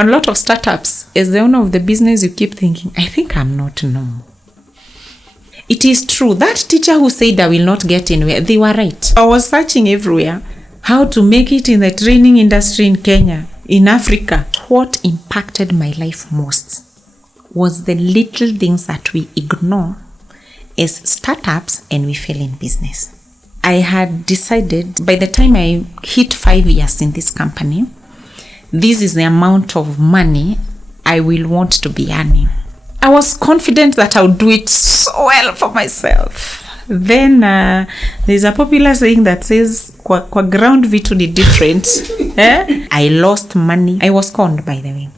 A lot of startups, as the owner of the business, you keep thinking, I think I'm not normal. It is true. That teacher who said I will not get anywhere, they were right. I was searching everywhere how to make it in the training industry in Kenya, in Africa. What impacted my life most was the little things that we ignore as startups and we fail in business. I had decided by the time I hit 5 years in this company, this is the amount of money I will want to be earning. I was confident that I would do it so well for myself. Then there's a popular saying that says, kwa ground vitu ni different. I lost money. I was conned, by the way.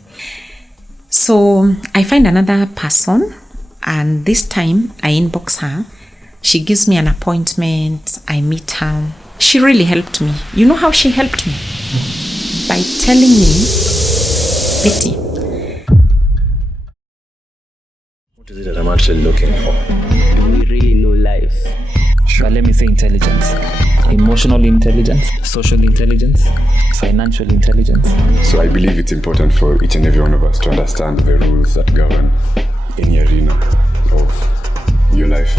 So I find another person, and this time I inbox her. She gives me an appointment. I meet her. She really helped me. You know how she helped me? By telling me, Betty, what is it that I'm actually looking for? Do we really know life? Sure. But let me say intelligence. Emotional intelligence, social intelligence, financial intelligence. So I believe it's important for each and every one of us to understand the rules that govern any arena of your life.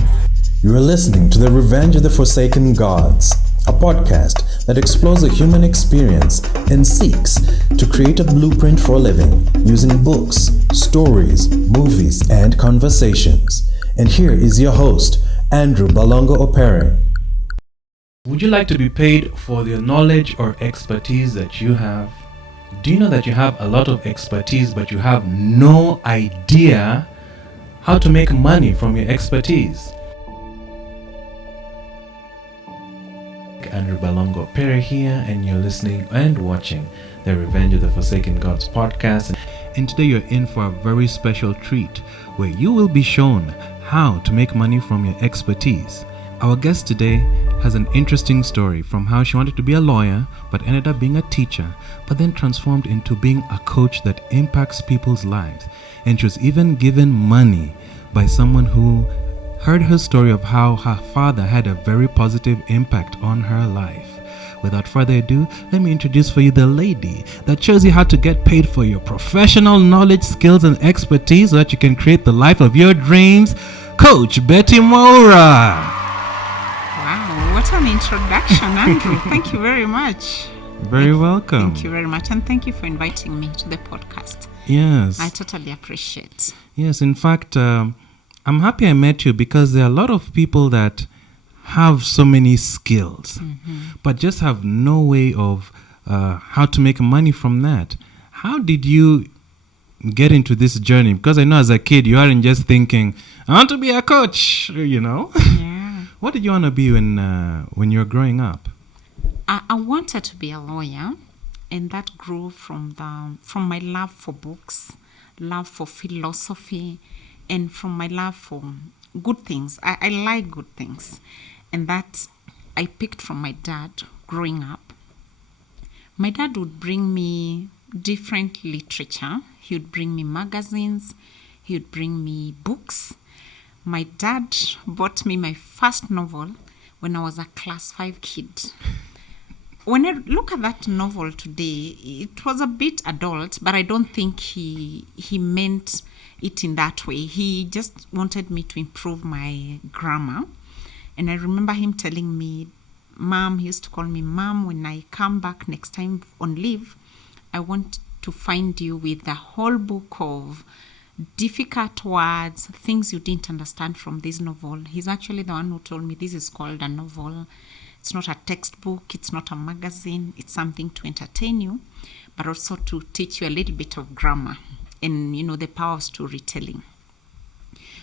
You are listening to The Revenge of the Forsaken Gods, a podcast that explores the human experience and seeks to create a blueprint for living using books, stories, movies, and conversations. And here is your host, Andrew Balongo Opere. Would you like to be paid for the knowledge or expertise that you have? Do you know that you have a lot of expertise, but you have no idea how to make money from your expertise? Andrew Balongo Opere here, and you're listening and watching the Revenge of the Forsaken Gods podcast. And today you're in for a very special treat where you will be shown how to make money from your expertise. Our guest today has an interesting story from how she wanted to be a lawyer but ended up being a teacher, but then transformed into being a coach that impacts people's lives. And she was even given money by someone who heard her story of how her father had a very positive impact on her life. Without further ado, let me introduce for you the lady that shows you how to get paid for your professional knowledge, skills, and expertise so that you can create the life of your dreams, Coach Betty Mwaura. Wow, what an introduction, Andrew. Thank you very much. Very welcome. Thank you very much, and thank you for inviting me to the podcast. Yes. I totally appreciate. Yes, in fact, I'm happy I met you because there are a lot of people that have so many skills, but just have no way of how to make money from that. How did you get into this journey? Because I know as a kid, you aren't just thinking, I want to be a coach, you know? Yeah. What did you want to be when you were growing up? I wanted to be a lawyer, and that grew from my love for books, love for philosophy, and from my love for good things. I like good things. And that I picked from my dad growing up. My dad would bring me different literature. He would bring me magazines. He would bring me books. My dad bought me my first novel when I was a class 5 kid. When I look at that novel today, it was a bit adult, but I don't think he meant it in that way. He just wanted me to improve my grammar. And I remember him telling me, Mom, he used to call me Mom, when I come back next time on leave, I want to find you with the whole book of difficult words, things you didn't understand from this novel. He's actually the one who told me this is called a novel. It's not a textbook, it's not a magazine, it's something to entertain you, but also to teach you a little bit of grammar and, the power of storytelling.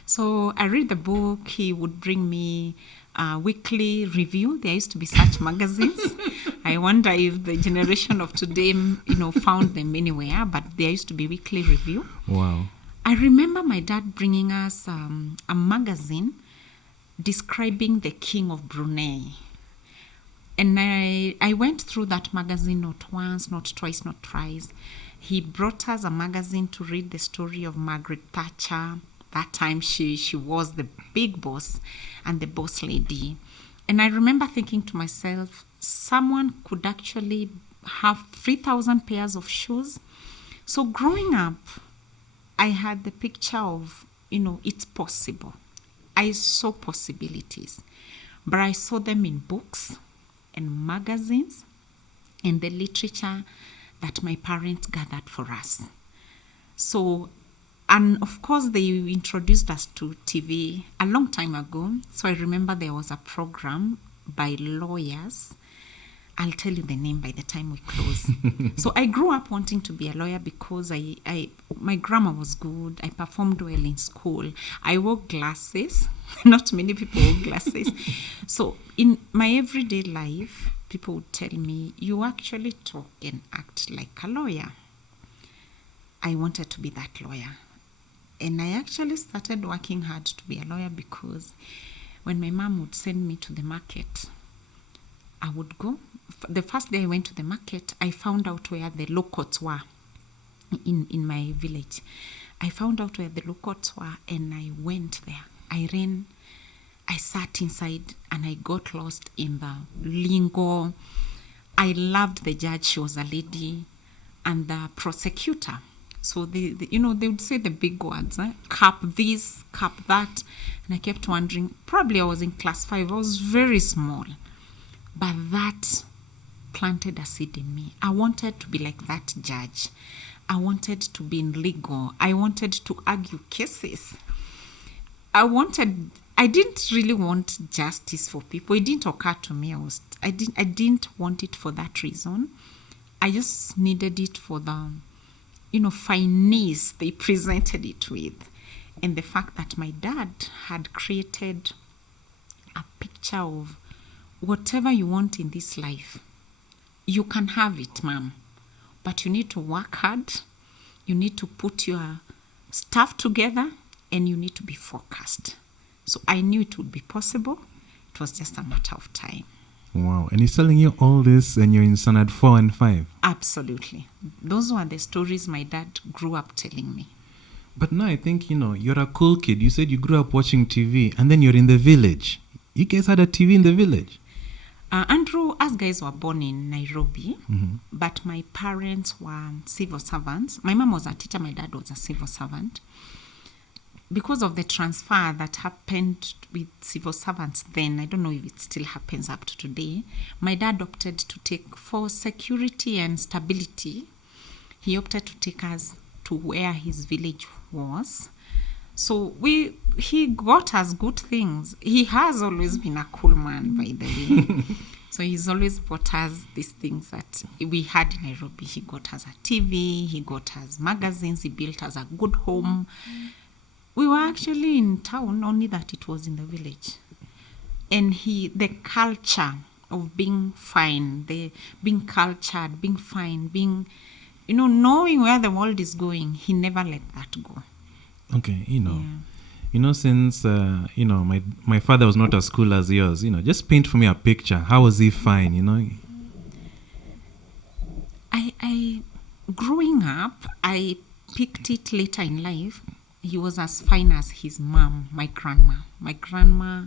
So I read the book. He would bring me a weekly review. There used to be such magazines. I wonder if the generation of today, found them anywhere, but there used to be weekly review. Wow. I remember my dad bringing us a magazine describing the king of Brunei. And I went through that magazine not once, not twice, not thrice. He brought us a magazine to read the story of Margaret Thatcher. That time she was the big boss and the boss lady. And I remember thinking to myself, someone could actually have 3,000 pairs of shoes So growing up, I had the picture of, it's possible. I saw possibilities, but I saw them in books and magazines and the literature that my parents gathered for us. So, and of course, they introduced us to TV a long time ago. So I remember there was a program by lawyers. I'll tell you the name by the time we close. So I grew up wanting to be a lawyer because my grammar was good. I performed well in school. I wore glasses. Not many people wore glasses. So in my everyday life, people would tell me, you actually talk and act like a lawyer. I wanted to be that lawyer. And I actually started working hard to be a lawyer because when my mom would send me to the market, I would go. The first day I went to the market, I found out where the law courts were in my village. I found out where the law courts were and I went there. I ran, I sat inside and I got lost in the lingo. I loved the judge, she was a lady, and the prosecutor. So they would say the big words, cap this, cap that. And I kept wondering, probably I was in class 5, I was very small. But that planted a seed in me. I wanted to be like that judge. I wanted to be in legal. I wanted to argue cases. I didn't really want justice for people. It didn't occur to me. I didn't want it for that reason. I just needed it for the, finesse they presented it with. And the fact that my dad had created a picture of whatever you want in this life, you can have it, ma'am. But you need to work hard. You need to put your stuff together and you need to be focused. So I knew it would be possible. It was just a matter of time. Wow. And he's telling you all this and you're in standard 4 and 5? Absolutely. Those were the stories my dad grew up telling me. But now I think, you're a cool kid. You said you grew up watching TV and then you're in the village. You guys had a TV in the village? Andrew, us guys were born in Nairobi, but my parents were civil servants. My mom was a teacher, my dad was a civil servant. Because of the transfer that happened with civil servants then, I don't know if it still happens up to today, my dad opted to take, for security and stability, he opted to take us to where his village was. So he got us good things. He has always been a cool man, by the way. So he's always bought us these things that we had in Nairobi. He got us a TV, he got us magazines, he built us a good home. We were actually in town, only that it was in the village. And the culture of being fine, being cultured, being fine, being, knowing where the world is going, he never let that go. Okay, since, my father was not as cool as yours, just paint for me a picture. How was he fine, I growing up, I picked it later in life. He was as fine as his mom, my grandma. My grandma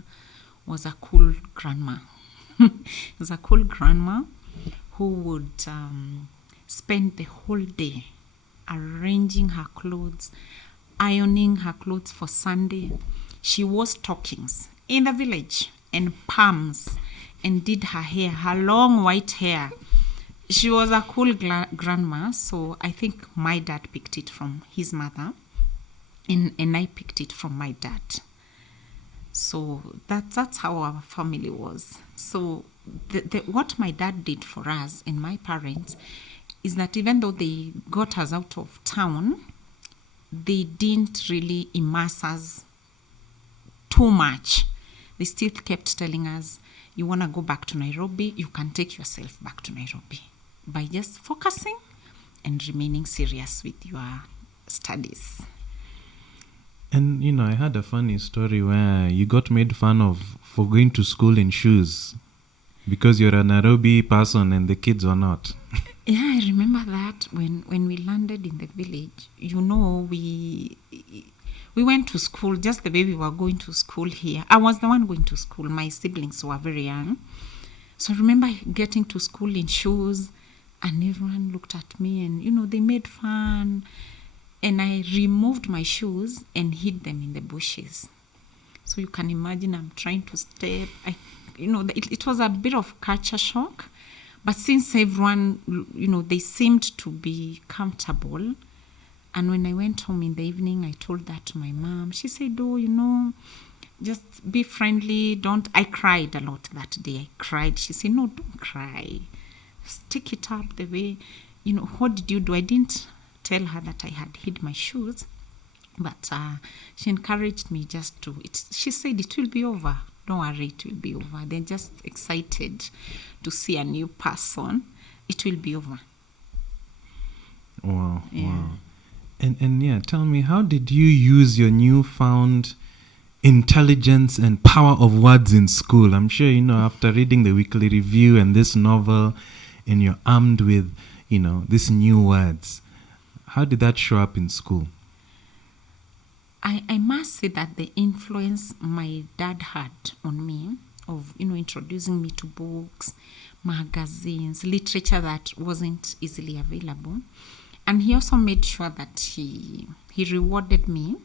was a cool grandma. Was a cool grandma who would spend the whole day arranging her clothes, ironing her clothes for Sunday. She wore stockings in the village and palms and did her hair, her long white hair. She was a cool grandma, so I think my dad picked it from his mother and I picked it from my dad. So that's how our family was. So what my dad did for us and my parents is that even though they got us out of town, they didn't really immerse us too much. They still kept telling us, you want to go back to Nairobi, you can take yourself back to Nairobi by just focusing and remaining serious with your studies. And, I had a funny story where you got made fun of for going to school in shoes because you're a Nairobi person and the kids were not. Yeah, I remember that when we landed in the village, we went to school just the way we were going to school here. I was the one going to school. My siblings were very young. So I remember getting to school in shoes. And everyone looked at me and, they made fun. And I removed my shoes and hid them in the bushes. So you can imagine I'm trying to step. It was a bit of culture shock. But since everyone, they seemed to be comfortable. And when I went home in the evening, I told that to my mom. She said, just be friendly. I cried a lot that day. I cried. She said, no, don't cry. Stick it up the way, what did you do? I didn't tell her that I had hid my shoes. But she encouraged me she said, it will be over. Don't worry, it will be over. They're just excited to see a new person. It will be over. Wow, yeah. Wow. And tell me, how did you use your newfound intelligence and power of words in school? I'm sure, after reading the weekly review and this novel, and you're armed with, these new words. How did that show up in school? I must say that the influence my dad had on me of, introducing me to books, magazines, literature that wasn't easily available. And he also made sure that he rewarded me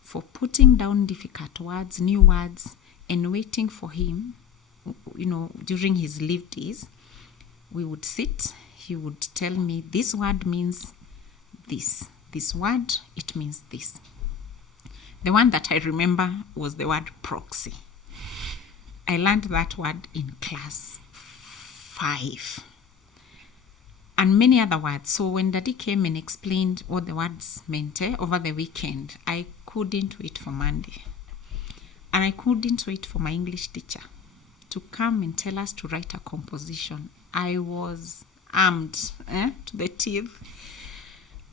for putting down difficult words, new words, and waiting for him, during his leave days. We would sit, he would tell me, this word means this. This word, it means this. The one that I remember was the word proxy. I learned that word in class 5. And many other words. So when Daddy came and explained what the words meant over the weekend, I couldn't wait for Monday. And I couldn't wait for my English teacher to come and tell us to write a composition. I was armed to the teeth.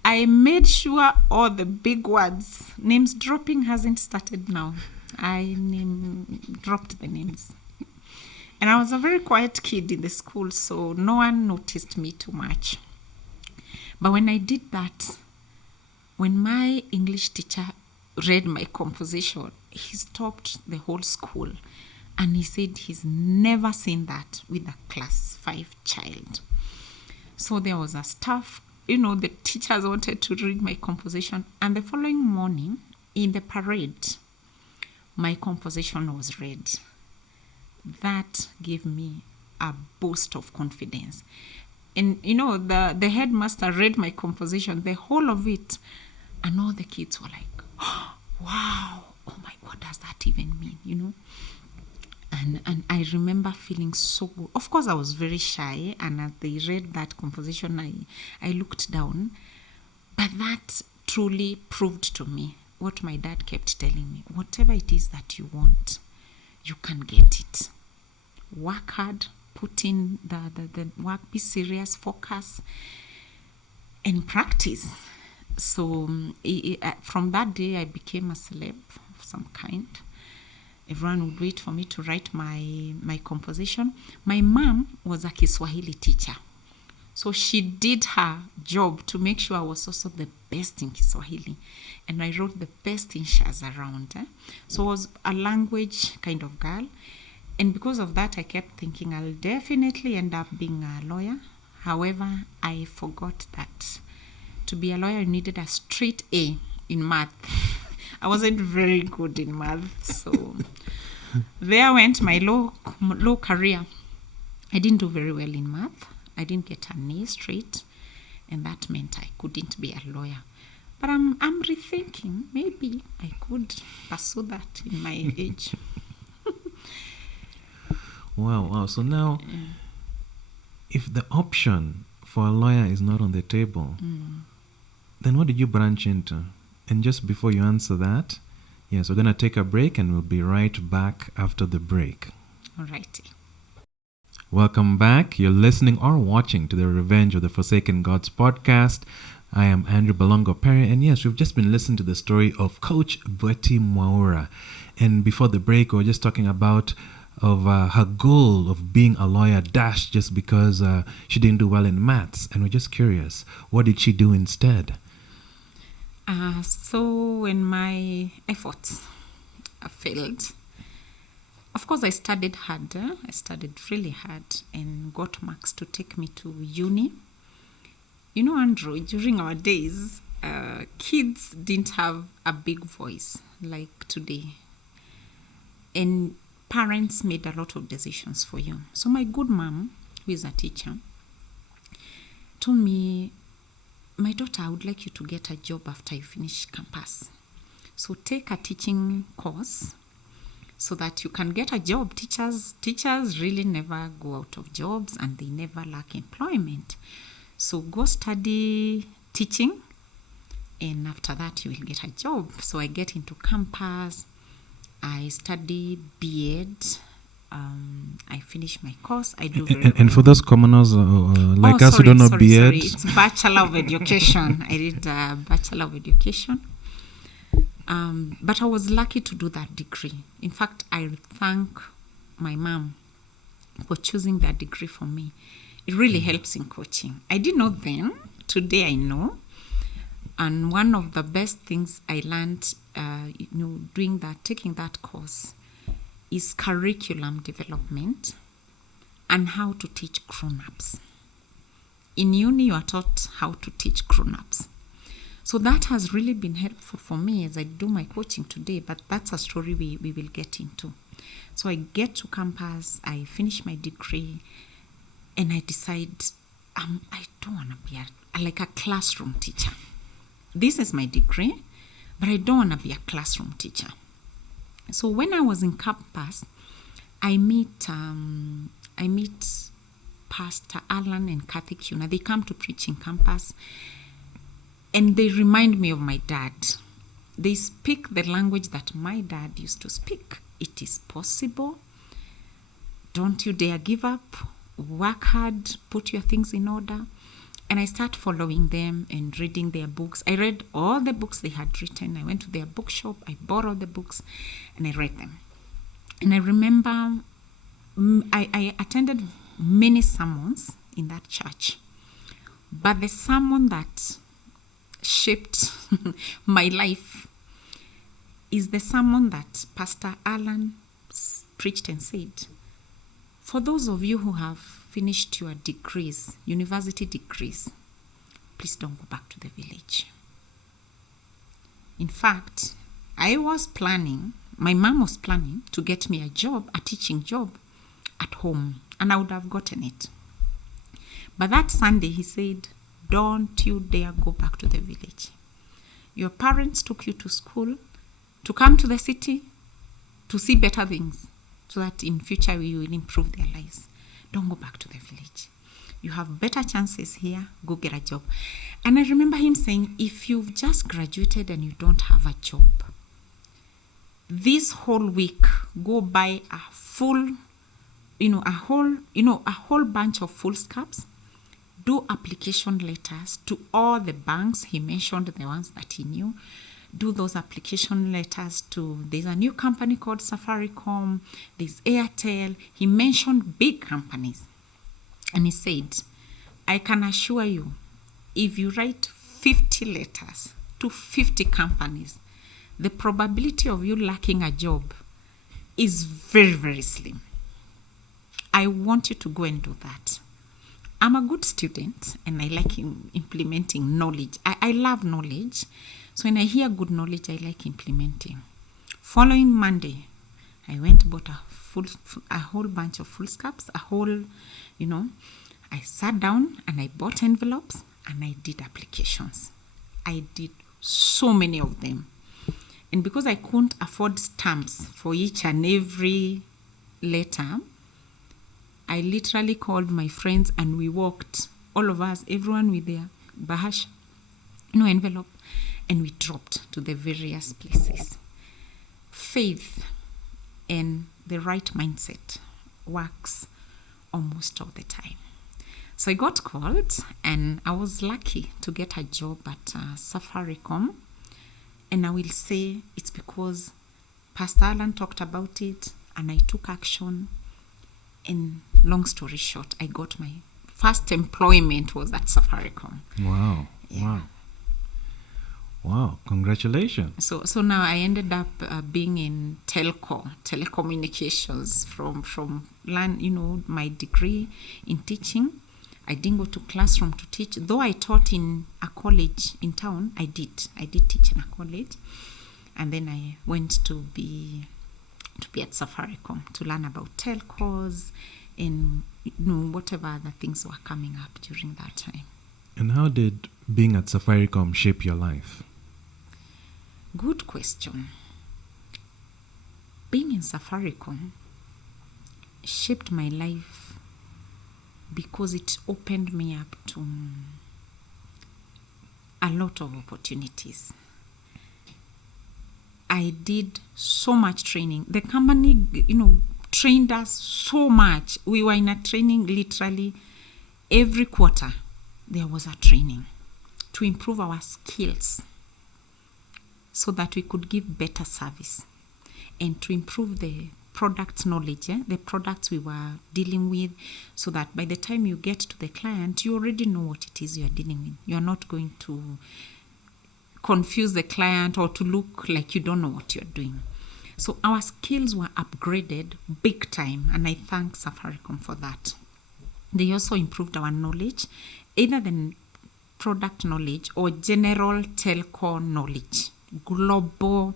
I made sure all the big words, names dropping hasn't started now. I dropped the names. And I was a very quiet kid in the school, so no one noticed me too much. But when I did that, when my English teacher read my composition, he stopped the whole school. And he said he's never seen that with a class 5 child. So there was a staff, the teachers wanted to read my composition. And the following morning, in the parade, my composition was read. That gave me a boost of confidence. And, the headmaster read my composition, the whole of it. And all the kids were like, oh, wow, oh my, what does that even mean, And I remember feeling so good. Of course, I was very shy. And as they read that composition, I looked down. But that truly proved to me what my dad kept telling me. Whatever it is that you want, you can get it. Work hard, put in the work, be serious, focus, and practice. So from that day, I became a celeb of some kind. Everyone would wait for me to write my composition. My mom was a Kiswahili teacher. So she did her job to make sure I was also the best in Kiswahili. And I wrote the best in shares around. So I was a language kind of girl. And because of that, I kept thinking I'll definitely end up being a lawyer. However, I forgot that to be a lawyer, you needed a straight A in math. I wasn't very good in math, so there went my law career. I didn't do very well in math. I didn't get an A straight, and that meant I couldn't be a lawyer. But I'm rethinking. Maybe I could pursue that in my age. Wow. So now, if the option for a lawyer is not on the table, then what did you branch into? And just before you answer that, yes, we're going to take a break and we'll be right back after the break. All righty. Welcome back. You're listening or watching to the Revenge of the Forsaken Gods podcast. I am Andrew Balongo Opere, and yes, we've just been listening to the story of Coach Betty Mwaura. And before the break, we were just talking about her goal of being a lawyer dashed just because she didn't do well in maths. And we're just curious, what did she do instead? So when my efforts failed, of course I studied hard. I studied really hard and got marks to take me to uni. Andrew, during our days, kids didn't have a big voice like today. And parents made a lot of decisions for you. So my good mom, who is a teacher, told me, my daughter, I would like you to get a job after you finish campus. So take a teaching course so that you can get a job. Teachers really never go out of jobs and they never lack employment. So go study teaching, and after that you will get a job. So I get into campus. I study B.Ed. I finish my course. I do very and for those commoners like us who don't know B.Ed, it's Bachelor of Education. I did Bachelor of Education. But I was lucky to do that degree. In fact, I thank my mom for choosing that degree for me. It really helps in coaching. I didn't know then. Today I know. And one of the best things I learned, taking that course, is curriculum development and how to teach grown-ups. In uni, you are taught how to teach grown-ups. So that has really been helpful for me as I do my coaching today, but that's a story we will get into. So I get to campus, I finish my degree, and I decide I don't want to be like a classroom teacher. This is my degree, but I don't want to be a classroom teacher. So when I was in campus, I meet Pastor Alan and Kathy Kuna. They come to preach in campus, and they remind me of my dad. They speak the language that my dad used to speak. It is possible. Don't you dare give up. Work hard. Put your things in order. And I start following them and reading their books. I read all the books they had written. I went to their bookshop. I borrowed the books and I read them. And I remember I attended many sermons in that church. But the sermon that shaped my life is the sermon that Pastor Alan preached and said, for those of you who have finished your degrees, university degrees, please don't go back to the village. In fact, my mom was planning to get me a job, a teaching job at home, and I would have gotten it. But that Sunday, he said, don't you dare go back to the village. Your parents took you to school to come to the city to see better things so that in future you will improve their lives. Don't go back to the village. You have better chances here. Go get a job. And I remember him saying, if you've just graduated and you don't have a job, this whole week, go buy a whole bunch of foolscaps. Do application letters to all the banks. He mentioned the ones that he knew. Do those application letters to, there's a new company called Safaricom, there's Airtel. He mentioned big companies. And he said, I can assure you, if you write 50 letters to 50 companies, the probability of you lacking a job is very, very slim. I want you to go and do that. I'm a good student and I like implementing knowledge. I love knowledge. So when I hear good knowledge, I like implementing. Following Monday, I went bought a whole bunch of foolscaps, I sat down and I bought envelopes and I did applications. I did so many of them. And because I couldn't afford stamps for each and every letter, I literally called my friends and we walked, all of us, everyone with their bahasha, envelope, and we dropped to the various places. Faith and the right mindset works almost all the time. So I got called and I was lucky to get a job at Safaricom. And I will say it's because Pastor Alan talked about it and I took action. And long story short, I got my first employment was at Safaricom. Wow. Yeah. Wow. Congratulations. So now I ended up being in telecommunications from my degree in teaching. I didn't go to classroom to teach. Though I taught in a college in town, I did teach in a college. And then I went to be at Safaricom to learn about telcos and whatever other things were coming up during that time. And how did being at Safaricom shape your life? Good question. Being in Safaricom shaped my life because it opened me up to a lot of opportunities. I did so much training. The company, trained us so much. We were in a training literally every quarter. There was a training to improve our skills so that we could give better service and to improve the product knowledge, the products we were dealing with, so that by the time you get to the client, you already know what it is you're dealing with. You're not going to confuse the client or to look like you don't know what you're doing. So our skills were upgraded big time, and I thank Safaricom for that. They also improved our knowledge, either the product knowledge or general telco knowledge, global,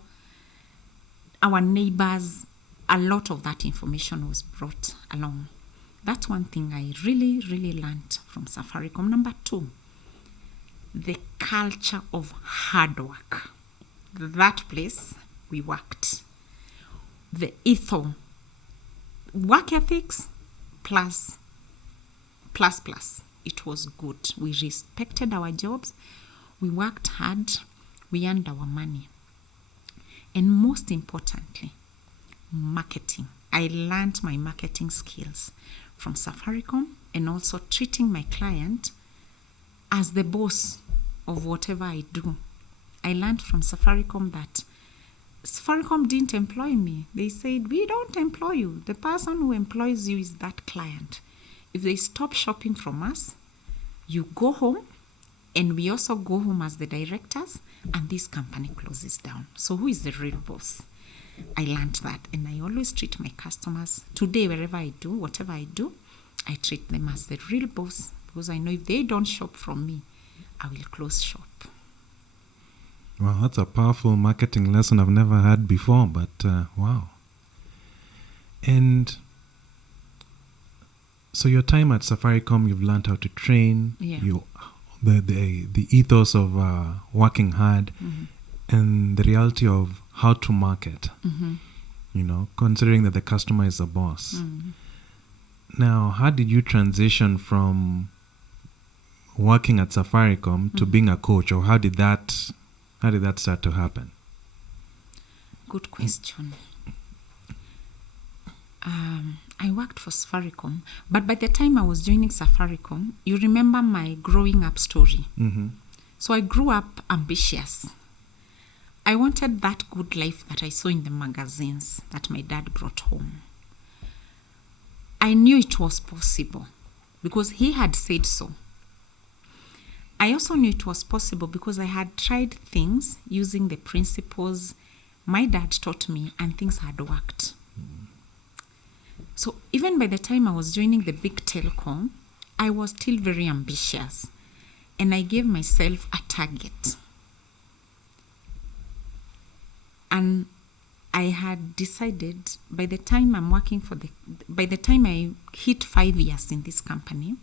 our neighbors. A lot of that information was brought along. That's one thing I really, really learned from Safaricom. Number 2, the culture of hard work. That place, we worked. The ethos, work ethics, plus. It was good. We respected our jobs. We worked hard. We earned our money. And most importantly, marketing. I learned my marketing skills from Safaricom and also treating my client as the boss of whatever I do. I learned from Safaricom that Safaricom didn't employ me. They said, we don't employ you. The person who employs you is that client. If they stop shopping from us, you go home, and we also go home as the directors, and this company closes down. So who is the real boss? I learned that, and I always treat my customers today, wherever I do, whatever I do, I treat them as the real boss, because I know if they don't shop from me, I will close shop. Well, that's a powerful marketing lesson I've never had before, but wow. And so your time at Safaricom, you've learned how to train, the ethos of working hard, and the reality of how to market, considering that the customer is a boss. Now, how did you transition from working at Safaricom to being a coach, or how did that start to happen? Good question. I worked for Safaricom, but by the time I was joining Safaricom, you remember my growing up story. So I grew up ambitious. I wanted that good life that I saw in the magazines that my dad brought home. I knew it was possible because he had said so. I also knew it was possible because I had tried things using the principles my dad taught me, and things had worked. So even by the time I was joining the big telecom, I was still very ambitious, and I gave myself a target. And I had decided by the time I hit 5 years in this company,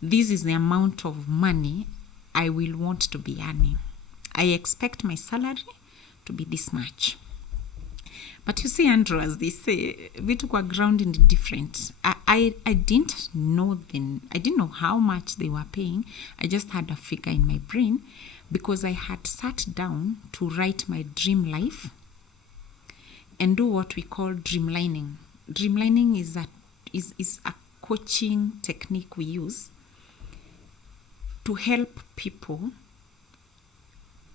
this is the amount of money I will want to be earning. I expect my salary to be this much. But you see, Andrew, as they say, we took our ground in the different. I didn't know then. I didn't know how much they were paying. I just had a figure in my brain because I had sat down to write my dream life and do what we call dreamlining. Dreamlining is a coaching technique we use to help people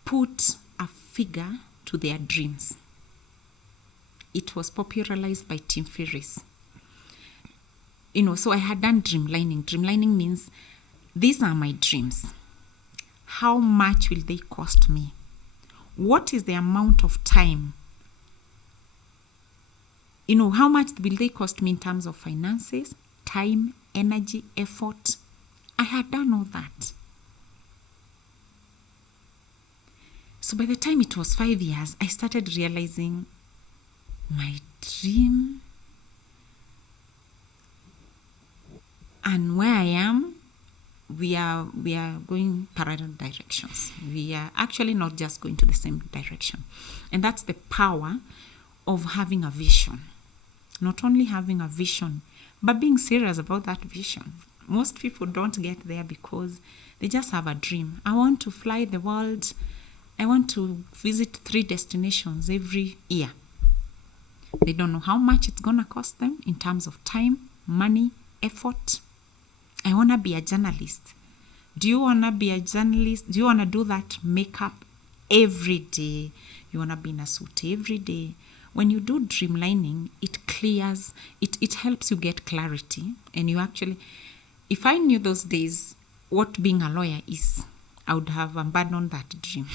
put a figure to their dreams. It was popularized by Tim Ferriss. So I had done dreamlining. Dreamlining means these are my dreams. How much will they cost me? What is the amount of time? How much will they cost me in terms of finances, time, energy, effort, I had done all that. So by the time it was 5 years, I started realizing my dream and where I am, we are going parallel directions. We are actually not just going to the same direction. And that's the power of having a vision. Not only having a vision, but being serious about that vision. Most people don't get there because they just have a dream. I want to fly the world. I want to visit 3 destinations every year. They don't know how much it's going to cost them in terms of time, money, effort. I want to be a journalist. Do you want to be a journalist? Do you want to do that makeup every day? You want to be in a suit every day? When you do Dreamlining, it clears, it helps you get clarity. And you actually, if I knew those days what being a lawyer is, I would have abandoned that dream.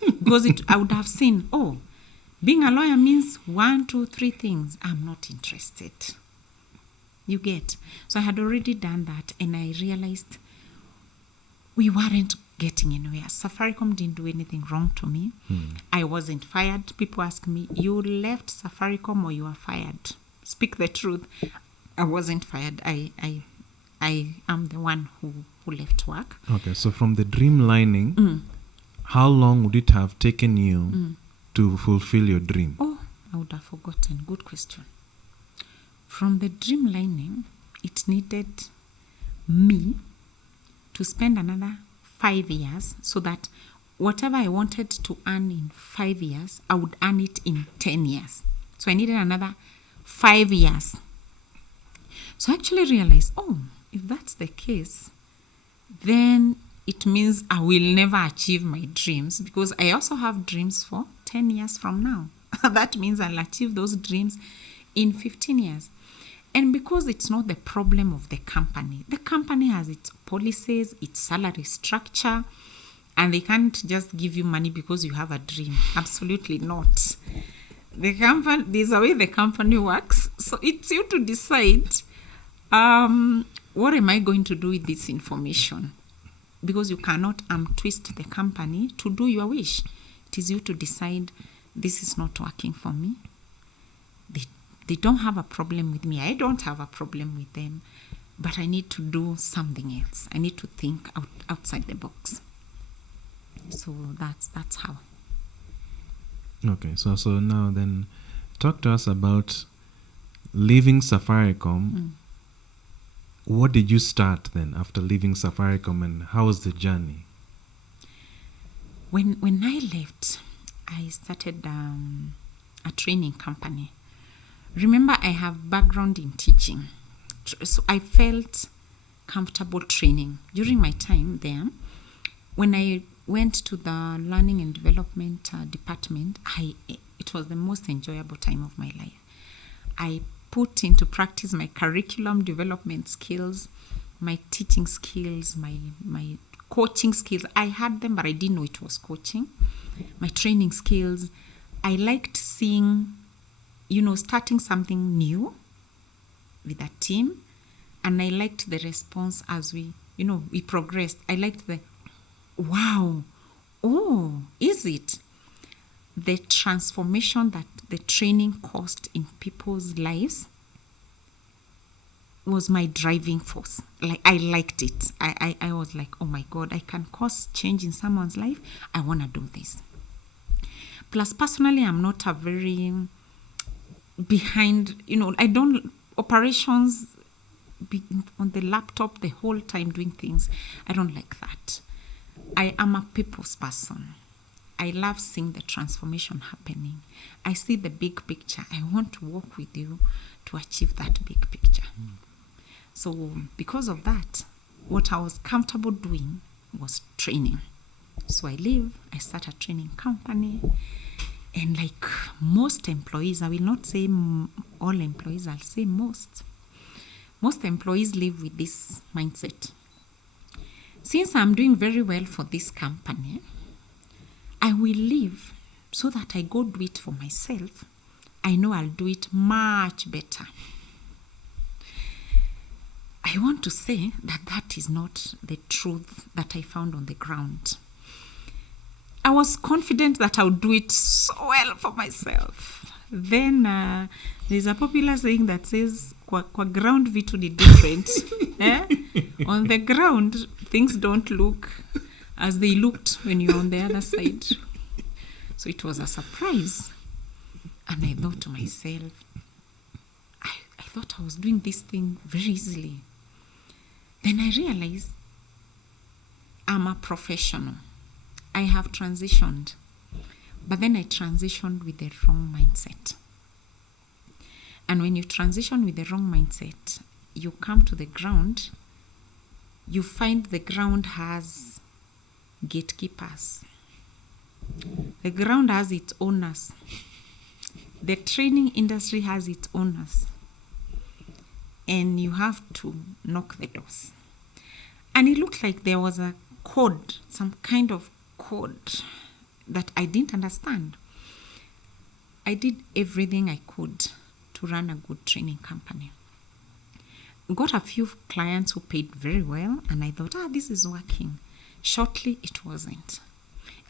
Because I would have seen, oh, being a lawyer means 1, 2, 3 things. I'm not interested. You get? So I had already done that, and I realized we weren't getting anywhere. Safaricom didn't do anything wrong to me. I wasn't fired. People ask me, you left Safaricom or you are fired? Speak the truth. I wasn't fired. I am the one who left work. Okay, so from the Dreamlining, how long would it have taken you to fulfill your dream? Oh, I would have forgotten. Good question. From the Dreamlining, it needed me to spend another 5 years so that whatever I wanted to earn in 5 years, I would earn it in 10 years. So I needed another 5 years. So I actually realized, oh, if that's the case, then it means I will never achieve my dreams, because I also have dreams for 10 years from now. That means I'll achieve those dreams in 15 years. And because it's not the problem of the company has its policies, its salary structure, and they can't just give you money because you have a dream. Absolutely not. There's a way the company works. So it's you to decide, what am I going to do with this information? Because you cannot twist the company to do your wish. It is you to decide, this is not working for me. They don't have a problem with me. I don't have a problem with them. But I need to do something else. I need to think outside the box. So that's how. Okay, so now then, talk to us about leaving Safaricom. What did you start then after leaving Safaricom, and how was the journey? When I left, I started a training company. Remember, I have background in teaching, so I felt comfortable training. During my time there, when I went to the learning and development department, it was the most enjoyable time of my life. I put into practice my curriculum development skills, my teaching skills, my coaching skills. I had them, but I didn't know it was coaching. My training skills. I liked seeing, starting something new with a team. And I liked the response as we progressed. I liked the, wow, oh, is it? The transformation that the training caused in people's lives was my driving force. Like, I liked it. I was like, oh my God, I can cause change in someone's life. I want to do this. Plus, personally, I'm not a very behind, I don't, operations on the laptop the whole time doing things. I don't like that. I am a people's person. I love seeing the transformation happening. I see the big picture. I want to work with you to achieve that big picture. So because of that, what I was comfortable doing was training. So I leave, I start a training company. And like most employees, I will not say all employees, I'll say most. Most employees live with this mindset. Since I'm doing very well for this company, I will leave so that I go do it for myself. I know I'll do it much better. I want to say that that is not the truth that I found on the ground. I was confident that I would do it so well for myself. Then there's a popular saying that says, kwa ground vitu ni different. On the ground, things don't look as they looked when you're on the other side. So it was a surprise. And I thought to myself, I thought I was doing this thing very easily. Then I realized I'm a professional. I have transitioned. But then I transitioned with the wrong mindset. And when you transition with the wrong mindset, you come to the ground, you find the ground has gatekeepers. The ground has its owners. The training industry has its owners. And you have to knock the doors. And it looked like there was a code, some kind of code that I didn't understand. I did everything I could to run a good training company. Got a few clients who paid very well, and I thought, this is working. Shortly, it wasn't.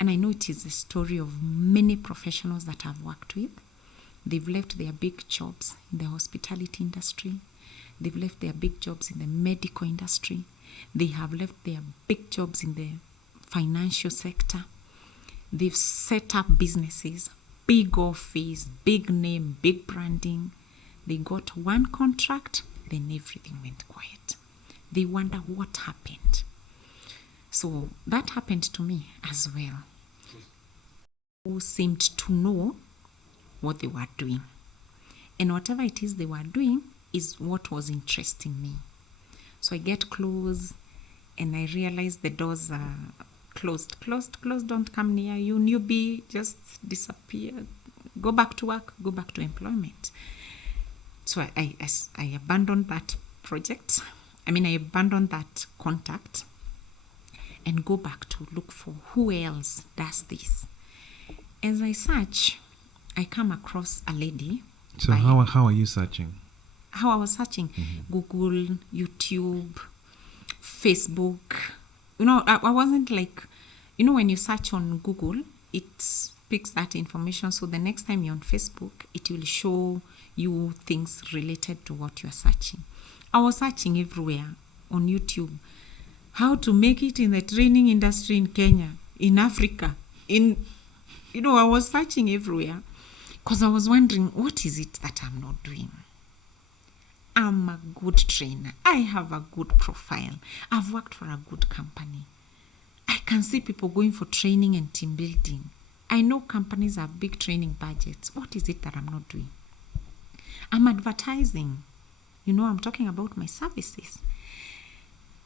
And I know it is a story of many professionals that I've worked with. They've left their big jobs in the hospitality industry. They've left their big jobs in the medical industry. They have left their big jobs in the financial sector. They've set up businesses, big office, big name, big branding. They got one contract, then everything went quiet. They wonder what happened. So that happened to me as well. Who seemed to know what they were doing. And whatever it is they were doing is what was interesting me. So I get close and I realize the doors are closed, don't come near you, newbie, just disappear, go back to work, go back to employment. So I abandoned that project. I abandoned that contact and go back to look for who else does this. As I search, I come across a lady. So how are you searching? How I was searching? Google, YouTube, Facebook. I wasn't like, when you search on Google, it picks that information. So the next time you're on Facebook, it will show you things related to what you're searching. I was searching everywhere on YouTube. How to make it in the training industry in Kenya, in Africa, I was searching everywhere because I was wondering, what is it that I'm not doing? I'm a good trainer. I have a good profile. I've worked for a good company. I can see people going for training and team building. I know companies have big training budgets. What is it that I'm not doing? I'm advertising. I'm talking about my services.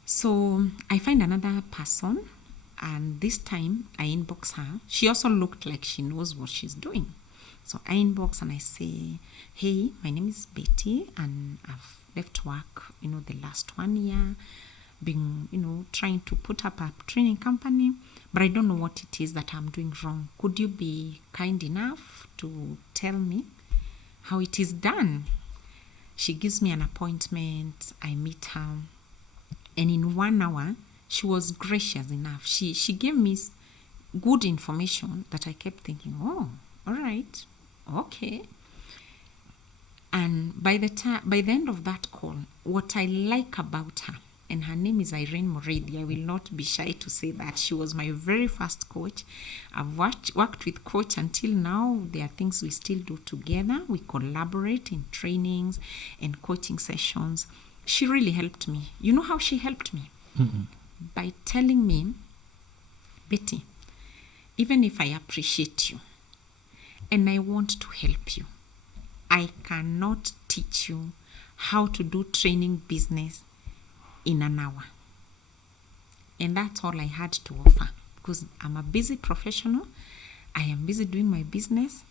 So I find another person, and this time I inbox her. She also looked like she knows what she's doing. So I inbox and I say, hey, my name is Betty, and I've left work, the last 1 year, been, trying to put up a training company, but I don't know what it is that I'm doing wrong. Could you be kind enough to tell me how it is done? She gives me an appointment. I meet her. And in 1 hour, she was gracious enough. She gave me good information that I kept thinking, oh, all right, okay. And by the end of that call, what I like about her, and her name is Irene Moredi, I will not be shy to say that she was my very first coach. I've worked with coach until now. There are things we still do together. We collaborate in trainings and coaching sessions. She really helped me. You know how she helped me? By telling me, Betty, even if I appreciate you and I want to help you, I cannot teach you how to do training business in an hour. And that's all I had to offer, because I'm a busy professional. I am busy doing my business.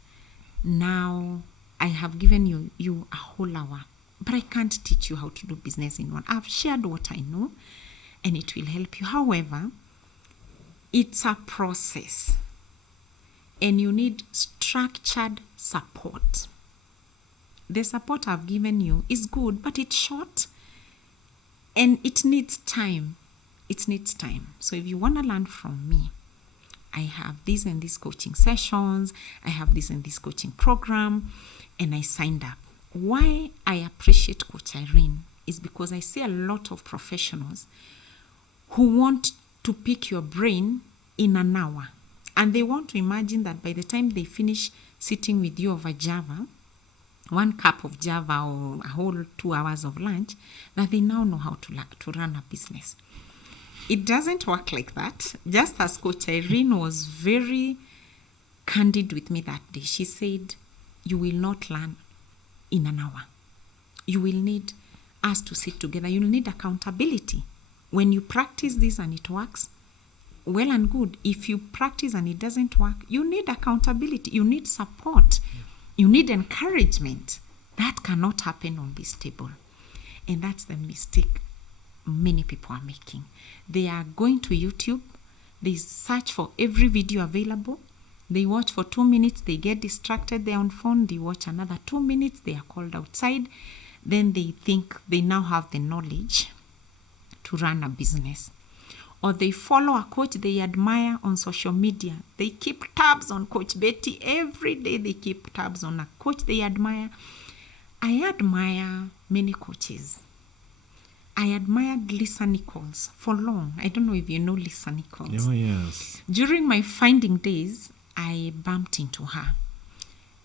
Now I have given you a whole hour, but I can't teach you how to do business in one. I've shared what I know and it will help you. However, it's a process and you need structured support. The support I've given you is good, but it's short And it needs time. It needs time. So if you want to learn from me, I have this and these coaching sessions, I have this and this coaching program, and I signed up. Why I appreciate Coach Irene is because I see a lot of professionals who want to pick your brain in an hour. And they want to imagine that by the time they finish sitting with you over Java, 1 cup of Java or a whole 2 hours of lunch, that they now know how to run a business. It doesn't work like that. Just as Coach Irene was very candid with me that day, she said, you will not learn in an hour. You will need us to sit together. You'll need accountability. When you practice this and it works, well and good. If you practice and it doesn't work, you need accountability. You need support. You need encouragement. That cannot happen on this table. And that's the mistake many people are making. They are going to YouTube. They search for every video available. They watch for 2 minutes. They get distracted. They're on phone. They watch another 2 minutes. They are called outside. Then they think they now have the knowledge to run a business. Or they follow a coach they admire on social media. They keep tabs on Coach Betty. Every day they keep tabs on a coach they admire. I admire many coaches. I admired Lisa Nichols for long. I don't know if you know Lisa Nichols. Oh, yes. During my finding days, I bumped into her.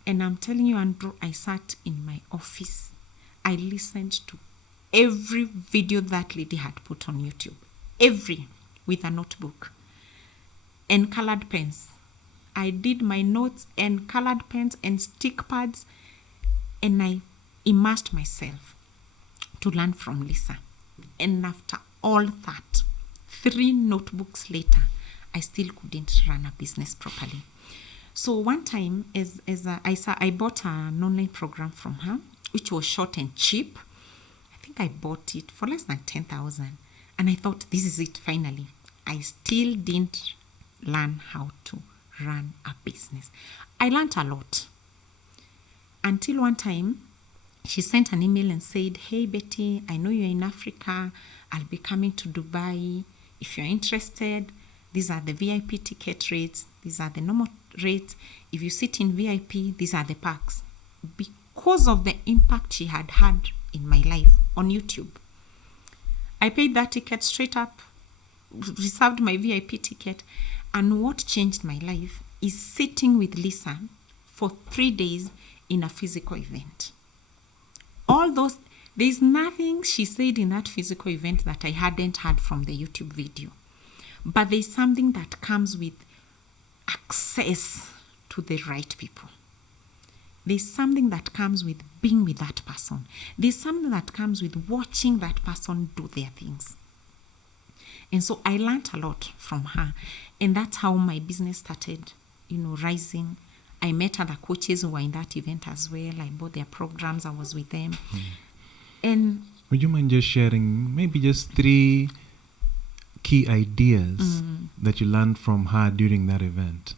And I'm telling you, Andrew, I sat in my office. I listened to every video that lady had put on YouTube. Every, with a notebook and colored pens. I did my notes and colored pens and stick pads, and I immersed myself to learn from Lisa. And after all that, 3 notebooks later, I still couldn't run a business properly. So one time, I bought an online program from her, which was short and cheap. I think I bought it for less than 10,000. And I thought, this is it, finally. I still didn't learn how to run a business. I learned a lot. Until one time, she sent an email and said, hey, Betty, I know you're in Africa. I'll be coming to Dubai. If you're interested, these are the VIP ticket rates. These are the normal rates. If you sit in VIP, these are the perks. Because of the impact she had had in my life on YouTube, I paid that ticket straight up, reserved my VIP ticket. And what changed my life is sitting with Lisa for 3 days in a physical event. There's nothing she said in that physical event that I hadn't heard from the YouTube video. But there's something that comes with access to the right people. There's something that comes with being with that person. There's something that comes with watching that person do their things. And so I learned a lot from her. And that's how my business started, rising. I met other coaches who were in that event as well. I bought their programs. I was with them. And would you mind just sharing maybe just 3 key ideas that you learned from her during that event?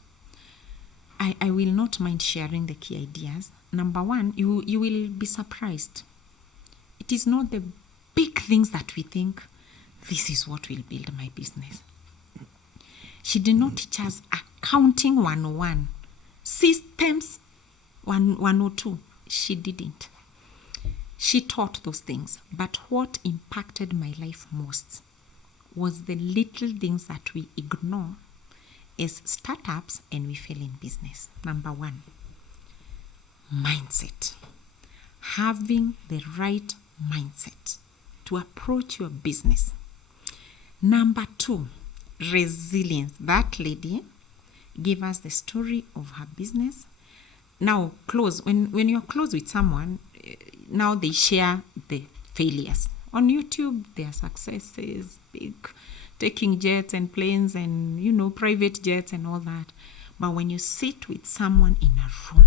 I will not mind sharing the key ideas. Number 1, you will be surprised. It is not the big things that we think, this is what will build my business. She did not teach us accounting 101, systems 102. She didn't. She taught those things. But what impacted my life most was the little things that we ignore as startups and we fail in business. Number 1, mindset. Having the right mindset to approach your business. Number 2, resilience. That lady gave us the story of her business. Now, when you're close with someone, now they share the failures. On YouTube, their successes, big taking jets and planes and, private jets and all that. But when you sit with someone in a room,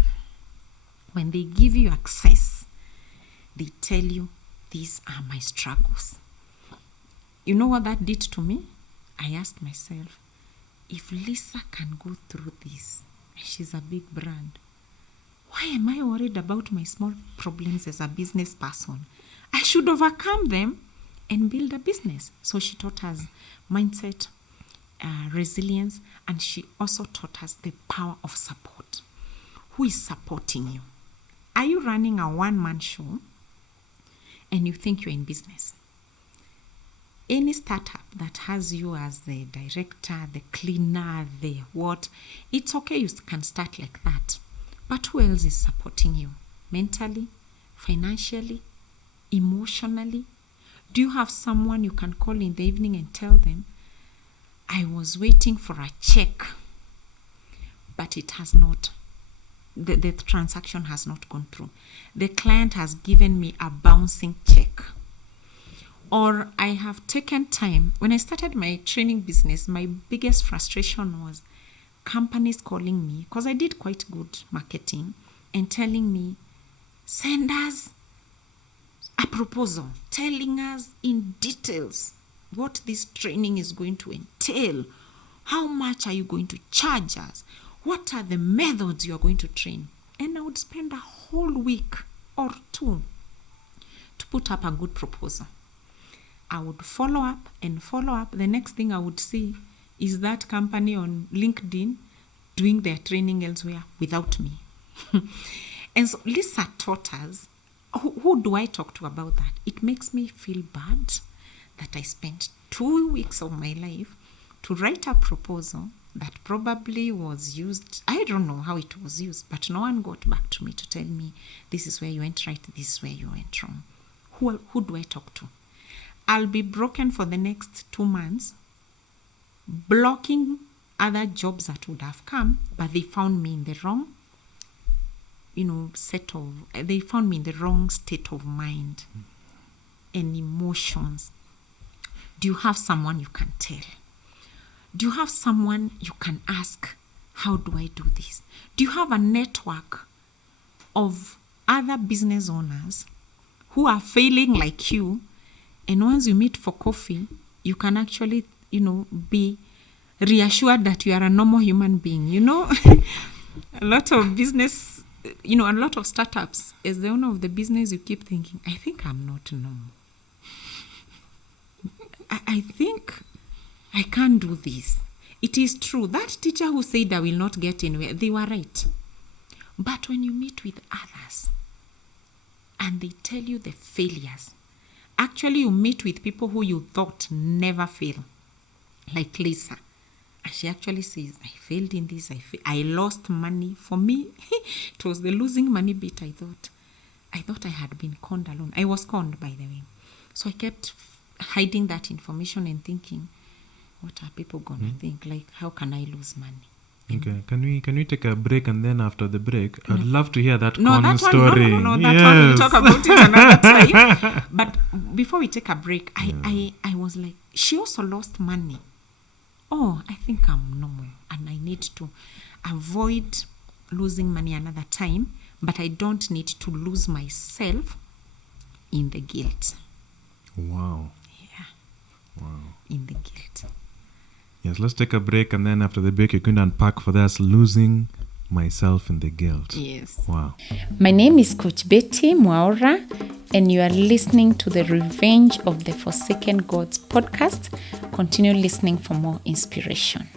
when they give you access, they tell you, these are my struggles. You know what that did to me? I asked myself, if Lisa can go through this, she's a big brand, why am I worried about my small problems as a business person? I should overcome them and build a business. So she taught us mindset, resilience, and she also taught us the power of support. Who is supporting you? Are you running a one-man show and you think you're in business? Any startup that has you as the director, the cleaner, the what, it's okay, you can start like that. But who else is supporting you? Mentally, financially, emotionally? Do you have someone you can call in the evening and tell them, I was waiting for a check, but it has not, the transaction has not gone through. The client has given me a bouncing check. Or I have taken time. When I started my training business, my biggest frustration was companies calling me, because I did quite good marketing, and telling me, send us a proposal, telling us in details what this training is going to entail. How much are you going to charge us? What are the methods you are going to train? And I would spend a whole week or two to put up a good proposal. I would follow up and follow up. The next thing I would see is that company on LinkedIn doing their training elsewhere without me. And so Lisa taught us, who do I talk to about that? It makes me feel bad that I spent 2 weeks of my life to write a proposal that probably was used. I don't know how it was used, but no one got back to me to tell me, this is where you went right, this is where you went wrong. Who do I talk to? I'll be broken for the next 2 months, blocking other jobs that would have come, but they found me in the wrong, they found me in the wrong state of mind and emotions. Do you have someone you can tell? Do you have someone you can ask, how do I do this? Do you have a network of other business owners who are failing like you? And once you meet for coffee, you can actually, be reassured that you are a normal human being. A lot of business, a lot of startups, as the owner of the business, you keep thinking, I think I'm not normal. I think I can't do this. It is true. That teacher who said I will not get anywhere, they were right. But when you meet with others and they tell you the failures, actually, you meet with people who you thought never fail, like Lisa. And she actually says, I failed in this, I lost money. For me, it was the losing money bit. I thought I had been conned alone. I was conned, by the way. So I kept hiding that information and thinking, what are people going to think? Like, how can I lose money? Okay, can we take a break, and then after the break, I'd love to hear that story. No, that one we'll talk about it another time. But before we take a break, I was like, she also lost money. Oh, I think I'm normal, and I need to avoid losing money another time, but I don't need to lose myself in the guilt. Wow. Yeah. Wow. In the guilt. Yes, let's take a break, and then after the break, you can unpack for us losing myself in the guilt. Yes. Wow. My name is Coach Betty Mwaura, and you are listening to the Revenge of the Forsaken Gods podcast. Continue listening for more inspiration.